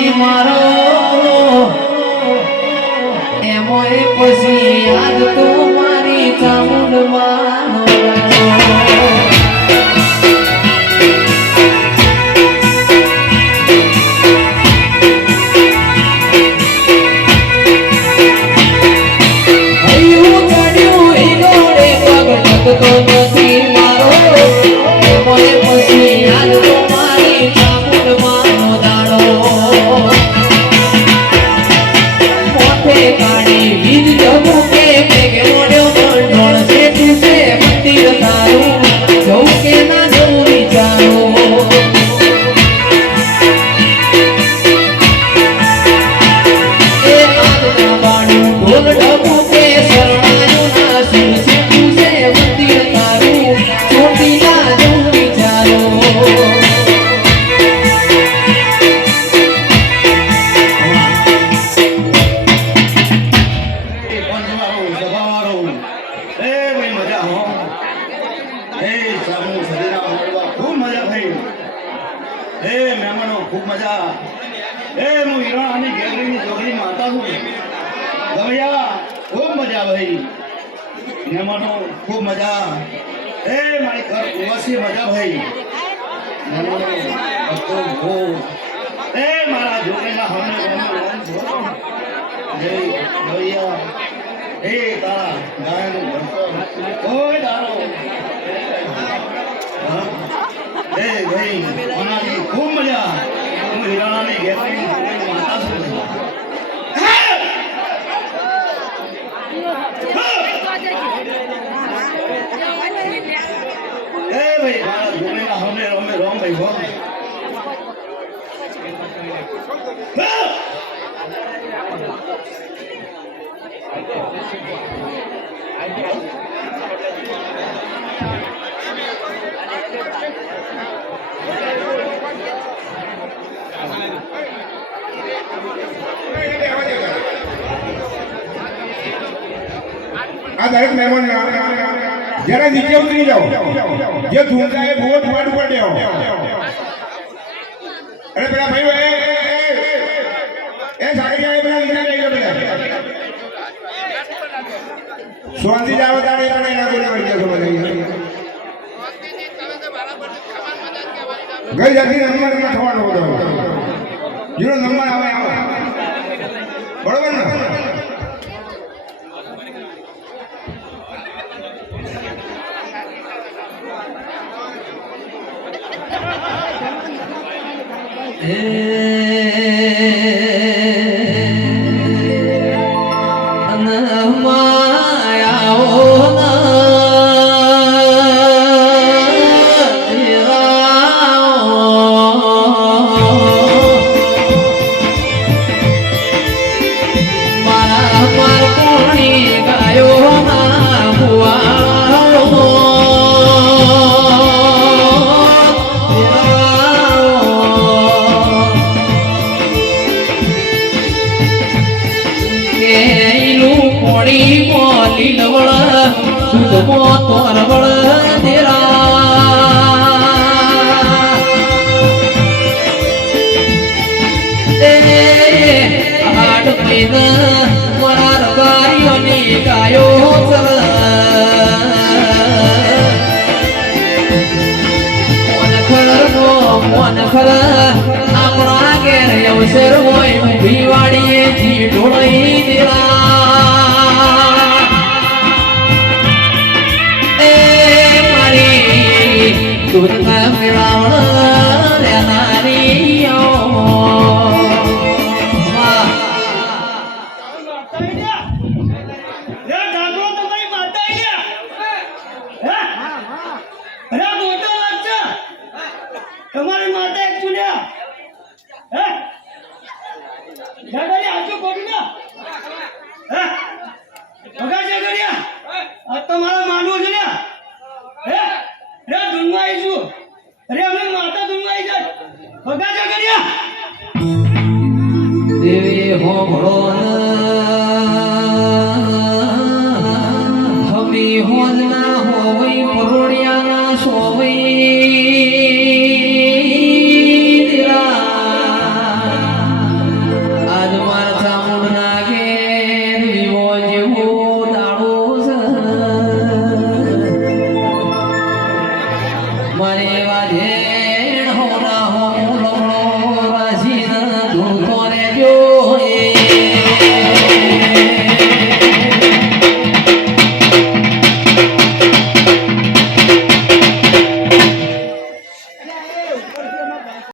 નહીં મારો એમોય પછી યાદ તો મારી ચામુંડ માનો તો નથી મારો એમોય પછી યાદ તો મારી ચામુંડ માનો દાડો મોઠે કાઢી વીજ જવું કે મેઘે મોડ્યો મંડોળ શેઠું છે મંદિર તારું જવું કે ના જવું વિચારો એ આજના બાણું ઢોલ ઢબું કે શરણાયું ના શિવ શેઠું છે મંદિર તારું ચોટી ના જવું વિચારો खूब मजा मु हीरानी गैलरी जोगरी माता हूँ भैया खूब मजा भाई मेहमानों खूब मजा मारी घर उसी मजा भाई मारा जोगेला हमने भैया तारा गायन ओए दारो भाई हमारी खूब मजा हीराना ने गैलरी माता से भाई मारा घूमेगा हमने रोमे रोम भाई हो दरेक मेहमान जरा नीचे उतरी जाओ जो ढूंढता है बहुत फाड़ पड़े हो अरे बेटा भाई सागर जाए बेटा नीचे जाइए बेटा स्वांति जाओ तारे तारे ना बोले बढ़ गया समझ आइए गई जाती नंबर में खवानो होता है जो नंबर आवे आवे बराबर ना આપણા ઘેર અવસર હોય દિવાળીએ જી ઢોળાઈ દેવા મારી દુર્ગા મેળાવણ નારી તમારી માતા એક ચુન્યા હે જગરી આજો કોડીના હે ભગા જગરિયા આ તમારા માનવો છે ને હે રે દુનવાઈ છું રે અમે માતા દુનવાઈ જાય ભગા જગરિયા દેવી હોમળો